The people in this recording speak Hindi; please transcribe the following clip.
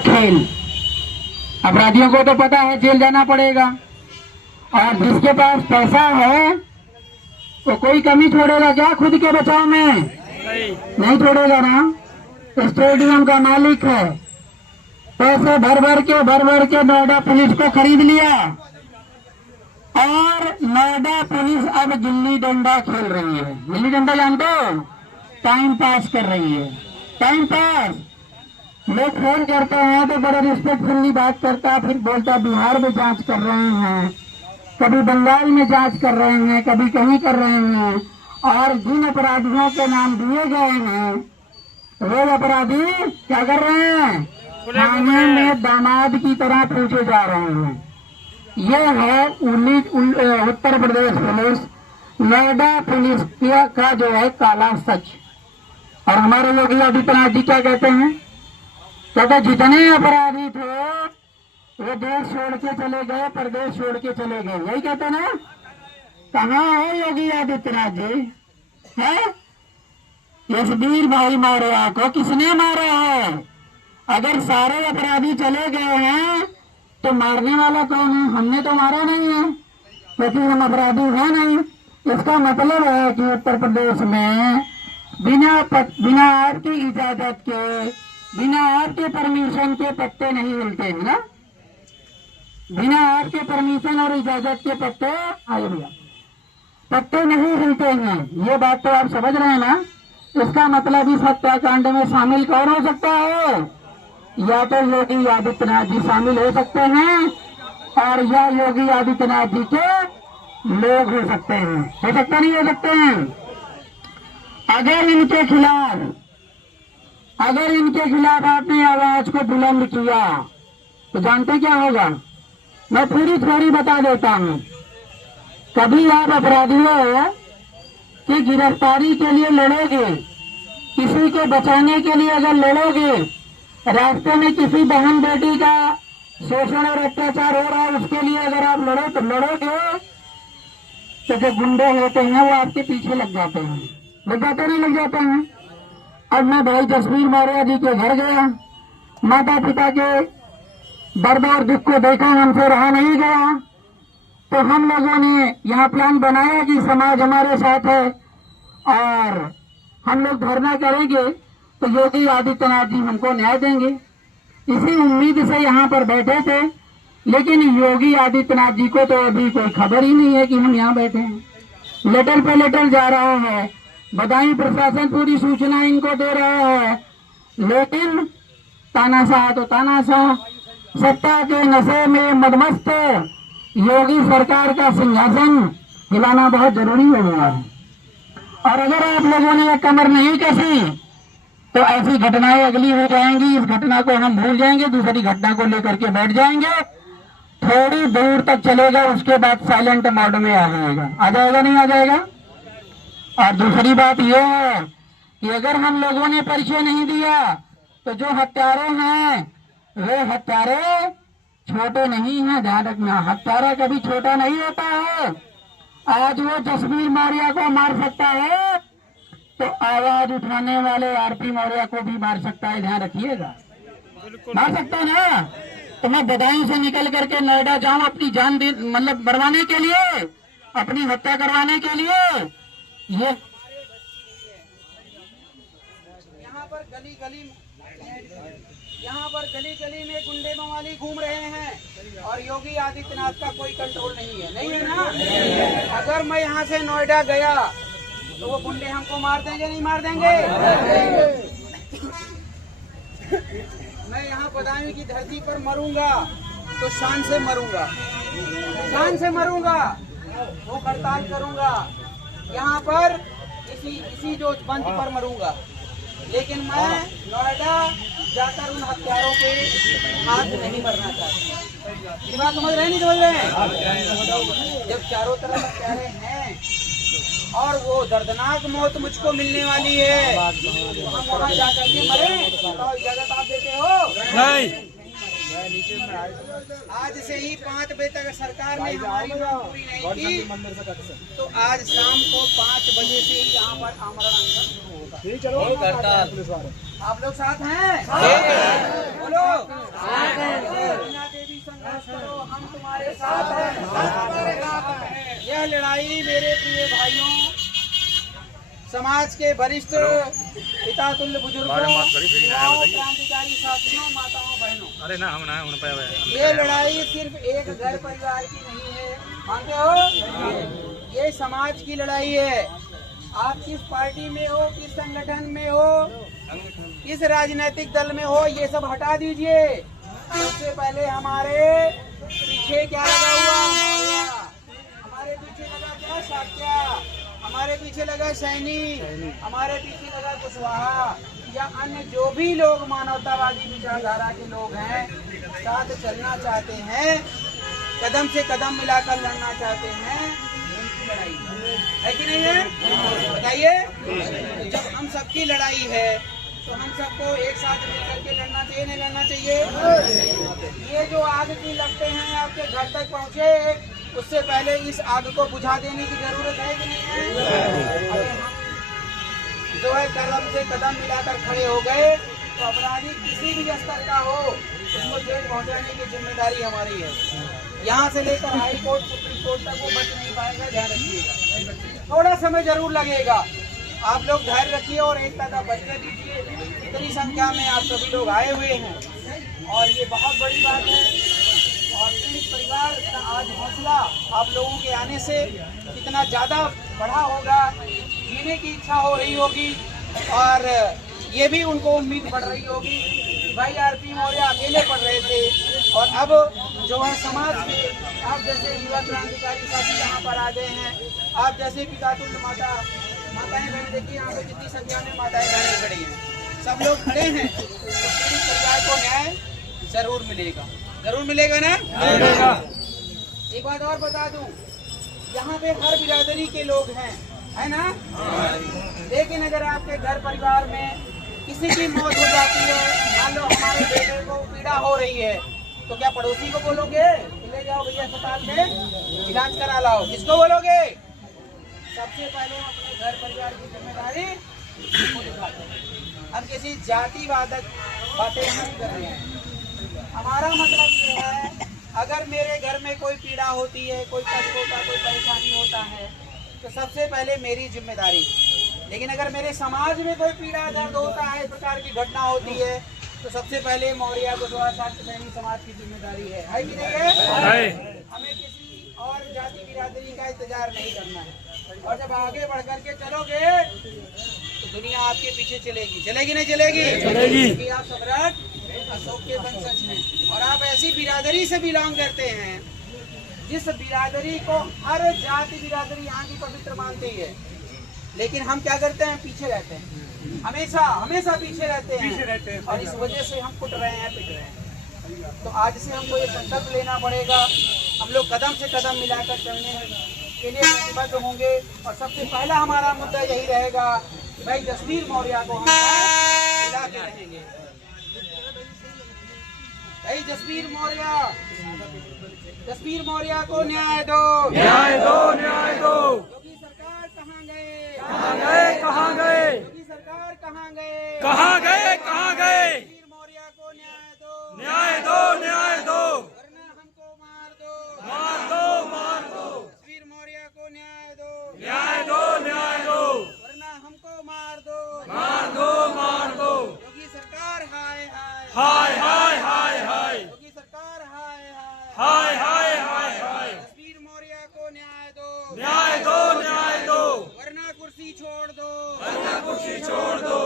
खेल। अपराधियों को तो पता है जेल जाना पड़ेगा, और जिसके पास पैसा है तो कोई कमी छोड़ेगा क्या खुद के बचाव में? नहीं छोड़ेगा ना। स्टेडियम का मालिक है, पैसे भर भर के नोएडा पुलिस को खरीद लिया, और नोएडा पुलिस अब गिल्ली डंडा खेल रही है। गिल्ली डंडा जानते हो? टाइम पास कर रही है, टाइम पास। लोग फोन करते हैं तो बड़े रिस्पेक्टफुली बात करता है, फिर बोलता बिहार में जांच कर रहे हैं, कभी बंगाल में जांच कर रहे हैं, कभी कहीं कर रहे हैं। और जिन अपराधियों के नाम दिए गए हैं वो अपराधी क्या कर रहे हैं? थाने में दामाद की तरह पूछे जा रहे हैं। ये है उत्तर प्रदेश पुलिस, नोएडा पुलिस का जो है काला सच। और हमारे योगी आदित्यनाथ जी क्या कहते हैं? कहते जितने अपराधी थे वो देश छोड़ के चले गए, प्रदेश छोड़ के चले गए, यही कहते ना? कहाँ है योगी आदित्यनाथ जी? है यशवीर भाई मौर्य को किसने मारा है? अगर सारे अपराधी चले गए हैं तो मारने वाला कौन है? हमने तो मारा नहीं है, क्योंकि हम अपराधी हैं नहीं। इसका मतलब है कि उत्तर प्रदेश में बिना आपकी इजाजत के, बिना आपके परमिशन के पत्ते नहीं हिलते हैं ना। बिना आपके परमिशन और इजाजत के पत्ते पत्ते नहीं हिलते हैं। ये बात तो आप समझ रहे हैं ना। इसका मतलब इस हत्याकांड में शामिल कौन हो सकता है? या तो योगी आदित्यनाथ जी शामिल हो सकते हैं, और या योगी आदित्यनाथ जी के लोग हो सकते हैं। हो सकते नहीं हो सकते हैं? अगर इनके खिलाफ आपने आवाज को बुलंद किया तो जानते क्या होगा? मैं पूरी थ्योरी बता देता हूँ। कभी आप अपराधियों की गिरफ्तारी के लिए लड़ोगे, किसी को बचाने के लिए अगर लड़ोगे, रास्ते में किसी बहन बेटी का शोषण और अत्याचार हो रहा है उसके लिए अगर आप लड़ोगे तो जो गुंडे होते हैं वो आपके पीछे लग जाते हैं। लग जाते हैं। अब मैं भाई जसवीर मौर्य जी के घर गया, माता पिता के दर्द और दुख को देखा, हमसे रहा नहीं गया, तो हम लोगों ने यहाँ प्लान बनाया कि समाज हमारे साथ है और हम लोग धरना करेंगे तो योगी आदित्यनाथ जी हमको न्याय देंगे। इसी उम्मीद से यहाँ पर बैठे थे, लेकिन योगी आदित्यनाथ जी को तो अभी कोई खबर ही नहीं है कि हम यहाँ बैठे हैं। लेटर पे लेटर जा रहा है, बदायूं प्रशासन पूरी सूचना इनको दे रहा है, लेकिन तानाशाह तो तानाशाह। सत्ता के नशे में मदमस्त योगी सरकार का सिंहासन हिलाना बहुत जरूरी हो गया है। और अगर आप लोगों ने कमर नहीं कसी तो ऐसी घटनाएं अगली हो जाएंगी। इस घटना को हम भूल जाएंगे, दूसरी घटना को लेकर के बैठ जाएंगे, थोड़ी दूर तक चलेगा, उसके बाद साइलेंट मोड में आ जाएगा नहीं आ जाएगा। और दूसरी बात यह है कि अगर हम लोगों ने परिचय नहीं दिया तो जो हत्यारे हैं वे हत्यारे छोटे नहीं हैं, ध्यान रखना। हत्यारा कभी छोटा नहीं होता है। आज वो जसवीर मौर्य को मार सकता है तो आवाज उठाने वाले आरपी मौर्य को भी मार सकता है, ध्यान रखिएगा। मार सकता है ना। तो मैं बदायूं से निकल करके नोएडा जाऊं अपनी जान मतलब मरवाने के लिए, अपनी हत्या करवाने के लिए। ये यहाँ पर गली में गुंडे मवाली घूम रहे हैं और योगी आदित्यनाथ का कोई कंट्रोल नहीं है ना। अगर मैं यहाँ से नोएडा गया तो वो गुंडे हमको मार देंगे नहीं मार देंगे? मैं यहाँ बदायूं की धरती पर मरूंगा तो शान से मरूंगा, वो हड़ताल करूंगा यहाँ पर, इसी जो मंच पर मरूंगा। लेकिन मैं नोएडा जाकर उन हत्यारों के हाथ नहीं मरना चाहता। ये बात समझ रहे नहीं समझ रहे हैं? जब चारों तरफ हत्यारे हैं और वो दर्दनाक मौत मुझको मिलने वाली है तो हम वहाँ जाकर के मरे तो इजाजत आप देते हो? नहीं। आज से ही 5 बजे तक सरकार ने हमारी मांग पूरी नहीं की तो आज शाम को 5 बजे से ही यहाँ पर आमरण अनशन शुरू होगा। आप लोग साथ हैं? बोलो। हमारे साथ है। यह लड़ाई मेरे प्रिय भाइयों, समाज के वरिष्ठ पिता तुल्य बुजुर्गों, युवाओं, क्रांतिकारी साथियों, माताओं, बहनों, ये लड़ाई सिर्फ एक घर परिवार की नहीं है, मानते हो? ये समाज की लड़ाई है। आप किस पार्टी में हो, किस संगठन में हो, किस राजनीतिक दल में हो, ये सब हटा दीजिए। सबसे पहले हमारे पीछे क्या लगा हुआ? हमारे पीछे लगा क्या? शाक्या। हमारे पीछे लगा सैनी। हमारे पीछे लगा कुशवाहा या अन्य जो भी लोग मानवतावादी विचारधारा के लोग हैं, साथ चलना चाहते हैं, कदम से कदम मिलाकर लड़ना चाहते हैं, उनकी लड़ाई है कि नहीं है? बताइए। जब हम सबकी लड़ाई है तो हम सबको एक साथ मिलकर के लड़ना चाहिए, नहीं लड़ना चाहिए? ये जो आग की लपटें हैं आपके घर तक पहुँचे, उससे पहले इस आग को बुझा देने की जरूरत है कि नहीं है? जो है कदम से कदम मिलाकर खड़े हो गए तो अपराधी किसी भी स्तर का हो, उसको जेल पहुंचाने की जिम्मेदारी हमारी है। यहाँ से लेकर हाई कोर्ट, सुप्रीम कोर्ट तक वो बच नहीं पाएगा, ध्यान रखिएगा। थोड़ा समय जरूर लगेगा, आप लोग धैर्य रखिए और एकता का परिचय दीजिए। इतनी संख्या में आप सभी लोग आए हुए हैं और ये बहुत बड़ी बात है। और पीड़ित परिवार का आज हौसला आप लोगों के आने से कितना ज़्यादा बढ़ा होगा, जीने की इच्छा हो रही होगी और ये भी उनको उम्मीद बढ़ रही होगी कि भाई आरपी मौर्य अकेले पढ़ रहे थे और अब जो है समाज के आप जैसे युवा क्रांतिकारी साथी यहाँ पर आ गए हैं, आप जैसे पिता तुल्य माताएं बहनें, देखिए यहाँ पे कितनी संख्या में माताएं बहनें खड़ी हैं, सब लोग खड़े हैं, तो पीड़ित परिवार को न्याय जरूर मिलेगा, जरूर मिलेगा ना? मिलेगा। एक बात और बता दूं, यहाँ पे हर बिरादरी के लोग हैं, है ना? लेकिन अगर आपके घर परिवार में किसी की मौत हो जाती है, मान लो हमारे बेटे को पीड़ा हो रही है, तो क्या पड़ोसी को बोलोगे ले जाओ भैया अस्पताल में इलाज करा लाओ? किसको बोलोगे? सबसे पहले अपने घर परिवार की जिम्मेदारी खुद उठाते हैं। हम किसी जातिवादक बातें नहीं कर रहे हैं। हमारा मतलब ये है, अगर मेरे घर में कोई पीड़ा होती है, कोई कष्ट होता है, कोई परेशानी होता है, तो सबसे पहले मेरी जिम्मेदारी। लेकिन अगर मेरे समाज में कोई पीड़ा दर्द होता है, इस प्रकार की घटना होती है, तो सबसे पहले मौर्य कुशवाहा शाक्त सैनी समाज की जिम्मेदारी है कि नहीं है? हमें किसी और जाति बिरादरी का इंतजार नहीं करना है। और जब आगे बढ़ करके चलोगे तो दुनिया आपके पीछे चलेगी, चलेगी नहीं चलेगी? चलेगी। क्योंकि आप सम्राट अशोक के वंशज हैं और आप ऐसी बिरादरी से बिलोंग करते हैं जिस बिरादरी को हर जाति बिरादरी यहाँ की पवित्र मानती है। लेकिन हम क्या करते हैं? पीछे रहते हैं, हमेशा हमेशा पीछे रहते हैं और इस वजह से हम कुट रहे हैं, पिट रहे हैं। तो आज से हमको ये संकल्प लेना पड़ेगा, हम लोग कदम से कदम मिलाकर चलने के लिए प्रतिबद्ध होंगे। और सबसे पहला हमारा मुद्दा यही रहेगा कि भाई जसबीर मौर्य को हम मिला के रहेंगे। भाई जसबीर मौर्य को न्याय दो, न्याय दो, न्याय दो। योगी सरकार कहाँ गए? कहाँ गए? कहाँ गए? योगी सरकार कहाँ गए? कहाँ गए? कहाँ गए? जसबीर मौर्य को न्याय दो, न्याय दो, न्याय दो, वरना हमको मार दो, मार दो, मार दो। जसबीर मौर्य को न्याय दो, न्याय दो, न्याय दो, वरना हमको मार दो, मार दो, मार दो। योगी सरकार हाय हाय हाय हाय हाय हाय, योगी सरकार हाय हाय हाय हाय हाय। जसबीर मौर्य को न्याय दो, न्याय दो, न्याय दो, वरना कुर्सी छोड़ दो, वरना कुर्सी छोड़ दो।